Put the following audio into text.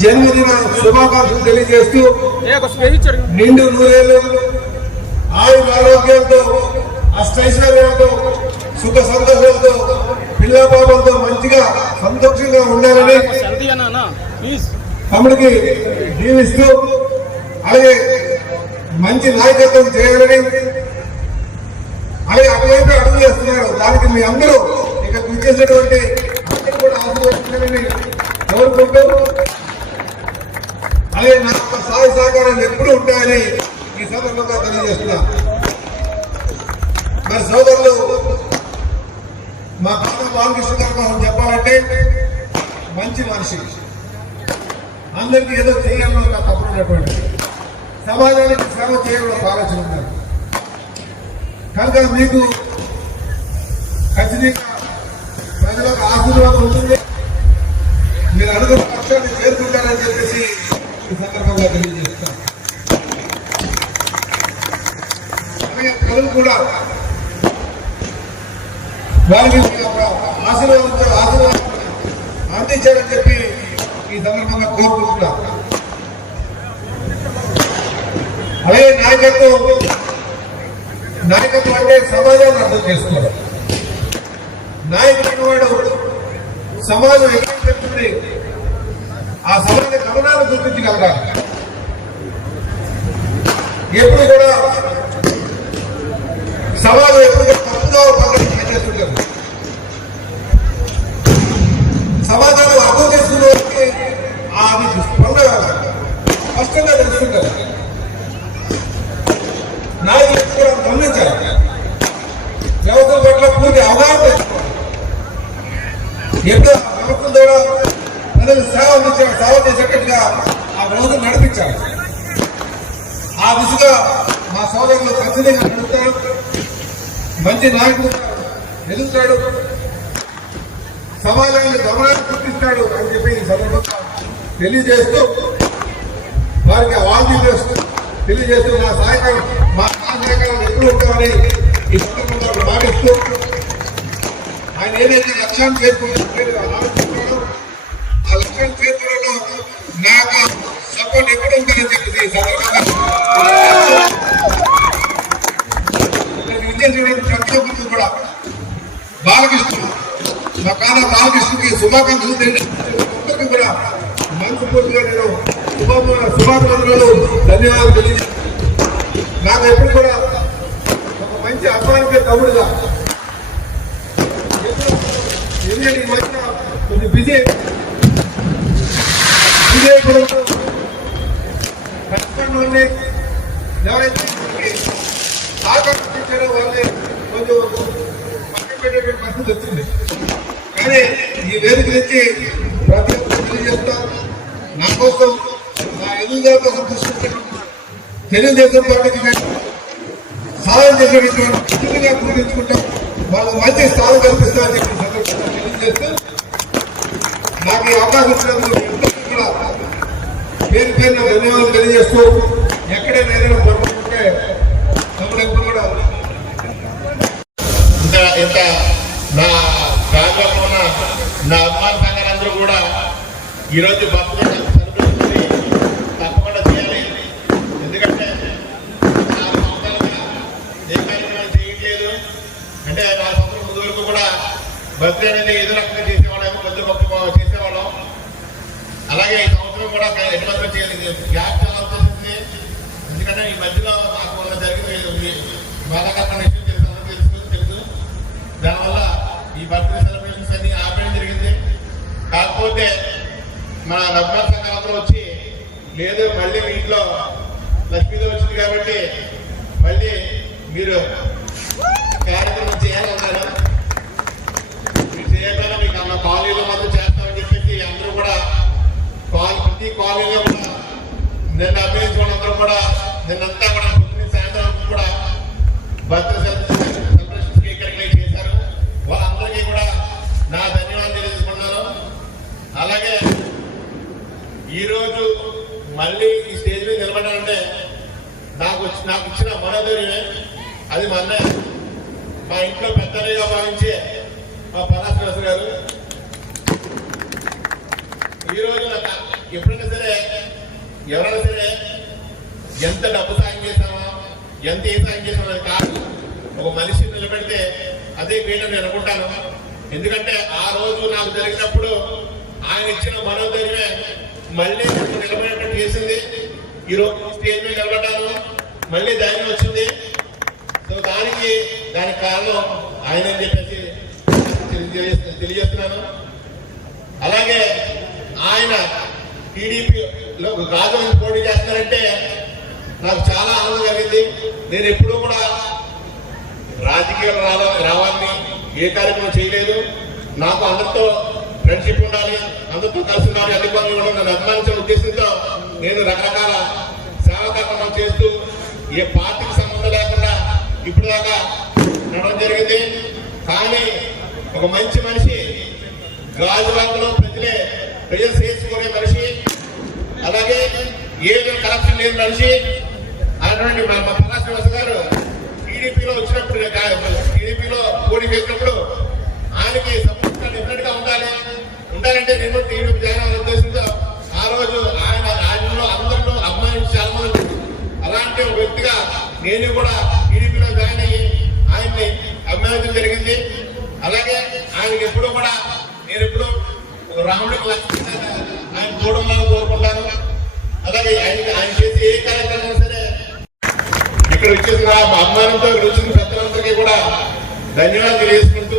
జన్మదిన శుభాకాంక్షలు తెలియజేస్తూ నిండు నూరేళ్ళు ఆయుర ఆరోగ్యాలతో అష్టైశ్వర్యాలతో సుఖ సంతోషాలతో పిల్ల పాపలతో మంచిగా సంతోషంగా ఉండాలని తమ్ముడికి జీవిస్తూ అలాగే మంచి నాయకత్వం చేయాలని అలాగే అటువైపు అడుగు చేస్తున్నారు దానికి మీ అందరూ ఇక చేసినటువంటి అందరూ కూడా ఆశీర్వదించాలని కోరుకుంటూ అలాగే నా యొక్క సహాయ సహకారాలు ఎప్పుడు ఉంటాయని ఈ సందర్భంగా తెలియజేస్తున్నా. మరి సోదరులు మా కాక బాలకృష్ణ గారు మనం చెప్పాలంటే మంచి మనిషి. అందరికీ ఏదో చేయాలని ఒక తప్పుడు ఉన్నటువంటి సమాజానికి సేవ చేయాలని ఒక ఆలోచన ఉన్నారు కనుక మీకు ఖచ్చితంగా ప్రజలకు ఆశీర్వాదం ఉంటుంది. అనుకున్న పక్షాన్ని చేరుకుంటారని చెప్పేసి ఈ సందర్భంగా తెలియజేస్తాం. అలాగే ప్రజలు కూడా వారికి ఆశీర్వాదంతో ఆశీర్వాదం అందించారని చెప్పి ఈ సందర్భంగా కోరుకుంటున్నా. అదే నాయకత్వం నాయకత్వం అంటే సమాజాన్ని అర్థం చేసుకోవడం. నాయకుడు సమాజం ఎక్కడ చెప్తుంది ఆ సమాజ గమనాలు గుర్తించగలగాలి. ఎప్పుడు కూడా సమాజం ఎప్పుడు కూడా తప్పుగా పక్కన పనిచేస్తుంటారు సమాజాన్ని అర్థం చేసుకున్న వారికి అది స్పందన స్పష్టంగా తెలుస్తుంటారు నాయకులు కూడా గమనించాలి. వ్యవస్థల పట్ల పూర్తి అవగాహన తెచ్చుకోవాలి. ఎప్పుడు వ్యవస్థల ద్వారా అందరూ సేవ సేవ చేసేటట్టుగా ఆ రోజు నడిపించారు. ఆ దిశగా మా సోదరులు ఖచ్చితంగా నడుపుతారు. మంచి నాయకుడు ఎదుగుతాడు సమాజాన్ని గమనాన్ని గుర్తిస్తాడు అని చెప్పి ఈ సందర్భంగా తెలియజేస్తూ వారికి ఆల్ ది తెలియజేస్తూ నా సహాయకాలు మా నా సహాయకారం ఎప్పుడు ఉంటామని ఈ సందర్భంగా ఒక ఆయన ఏదైతే లక్ష్యాన్ని చేరుకుంటున్నాడో సపోర్ట్ ఎప్పుడు ఉందని చెప్పేసి ప్రతి ఒక్కరికి కూడా బాలకృష్ణ మా కాన బాలకృష్ణకి శుభాకాంక్షలు తెలియజేస్తున్నప్పటికీ కూడా మనస్ఫూర్తిగా నేను శుభాకాంక్షలు ధన్యవాదాలు తెలియజేస్తాను నాకు ఎప్పుడు కూడా ఒక మంచి అభిమానికే తమ్ముడుగా కష్టం ఎవరైతే ఆకర్షించారో వాళ్ళే కొంచెం పక్కన పెట్టేటువంటి పరిస్థితి వచ్చింది కానీ ఈ వేదిక నుంచి ప్రతి ఒక్కరు తెలియజేస్తా నా కోసం నా ఎదుగుదల కోసం చూసుకుంటున్నాను తెలుగుదేశం పార్టీకి నేను సహాయం చేసేటటువంటి వ్యక్తిగా గుర్తించుకుంటాం. వాళ్ళకు మంచి స్థానం కల్పిస్తామని చెప్పి సందర్భంగా తెలియజేస్తూ నాకు ఈ అవకాశం ఇచ్చినందుకు పేరు పేరున ధన్యవాదాలు తెలియజేస్తూ ఎక్కడైనా ఏదైనా పొరపాటు ఉంటే తమ్ముడు కూడా ఇంత ఇంత నా ఫ్యామిలీలో ఉన్న నా అభిమాన సంఘాలందరూ కూడా ఈరోజు బర్త్డే తప్పకుండా చేయాలి. ఎందుకంటే నాలుగు సంవత్సరాలుగా ఏ చేయట్లేదు. అంటే నాలుగు సంవత్సరాల ముందు వరకు కూడా బర్త్డే అనేది ఏదో రకంగా చేసేవాళ్ళం కొద్ది గొప్ప చేసేవాళ్ళం. అలాగే ఈ కూడా ఎన్ని మాత్రం చేయలేదు గ్యాప్ చాలా వచ్చేసింది ఎందుకంటే ఈ మధ్యలో మాకు వల్ల జరిగింది బాధాకరమైన విషయం తెలుసు తెలుసు తెలుసు దానివల్ల ఈ బర్త్డే సెలబ్రేషన్స్ అన్ని ఆపేయడం జరిగింది. కాకపోతే మన రబ్బర్ సంఘాలందరూ వచ్చి లేదు మళ్ళీ మీ ఇంట్లో లక్ష్మీదేవి వచ్చింది కాబట్టి మళ్ళీ మీరు నిన్న అభినందించిన అందరూ కూడా నిన్నంతా కూడా పొద్దున్న సాయంత్రం కూడా భద్ర సెలబ్రేషన్ చేశారు. వాళ్ళందరికీ కూడా నా ధన్యవాదాలు తెలియజేసుకున్నాను అలాగే ఈరోజు మళ్ళీ ఈ స్టేజ్ మీద నిలబడాలంటే నాకు నాకు ఇచ్చిన మనోధైర్యమే. అది మన మా ఇంట్లో పెద్దగా భావించే మా పరాశ్రీనివాస గారు. ఈ రోజు ఎప్పుడైనా సరే ఎవరైనా సరే ఎంత డబ్బు సాయం చేశామా? ఎంత ఏ సాయం చేశామో అది కాదు. ఒక మనిషిని నిలబెడితే అదే గ్రేట్ నేను అనుకుంటాను. ఎందుకంటే ఆ రోజు నాకు జరిగినప్పుడు ఆయన ఇచ్చిన మనోధైర్యమే మళ్ళీ నాకు నిలబడేటట్టు చేసింది. ఈ రోజు స్టేజ్ మీద నిలబడ్డాను. మళ్ళీ ధైర్యం వచ్చింది. సో దానికి దానికి కారణం ఆయన అని చెప్పేసి తెలియజేస్తున్నాను. అలాగే ఆయన టీడీపీ గాజు పోటీ చేస్తారంటే నాకు చాలా ఆనందం కలిగింది. నేను ఎప్పుడూ కూడా రాజకీయాలు రావ రావాలని ఏ కార్యక్రమం చేయలేదు. నాకు అందరితో ఫ్రెండ్షిప్ ఉండాలి అందరితో కలిసి ఉండాలి అన్ని పనులు ఇవ్వడం నన్ను అభిమానించిన ఉద్దేశంతో నేను రకరకాల సేవా కార్యక్రమాలు చేస్తూ ఏ పార్టీకి సంబంధం లేకుండా ఇప్పుడు దాకా నడవడం జరిగింది. కానీ ఒక మంచి మనిషి గాజువాకలో ప్రజలే ప్రజలు చేసుకునే మనిషి అలాగే ఏదో కరప్షన్ లేదు మనిషి అటువంటి మా మా పల్లా శ్రీనివాస గారు టీడీపీలో వచ్చినప్పుడు టీడీపీలో పోటీ చేసినప్పుడు ఆయనకి సంబంధించిన డిఫరెంట్గా ఉండాలి. ఉండాలంటే నేను టీడీపీ జాయిన్ అవ్వాలనే ఉద్దేశంతో ఆ రోజు ఆయన రాజ్యంలో అందరిలో అభిమానించి చాలా మంది అలాంటి ఒక వ్యక్తిగా నేను కూడా టీడీపీలో జాయిన్ అయ్యి ఆయన్ని అభిమానించడం జరిగింది. అలాగే ఆయనకి ఎప్పుడూ కూడా నేను ఎప్పుడు రాముడికి లక్ష్మీ ఆయన చూడాలని అలాగే ఆయన ఆయన చేసే ఏ కార్యక్రమం సరే. ఇక్కడ వచ్చేసిన అభిమానంతో ఇక్కడ వచ్చిన పెద్దలందరికీ కూడా ధన్యవాదాలు తెలియజేసుకుంటూ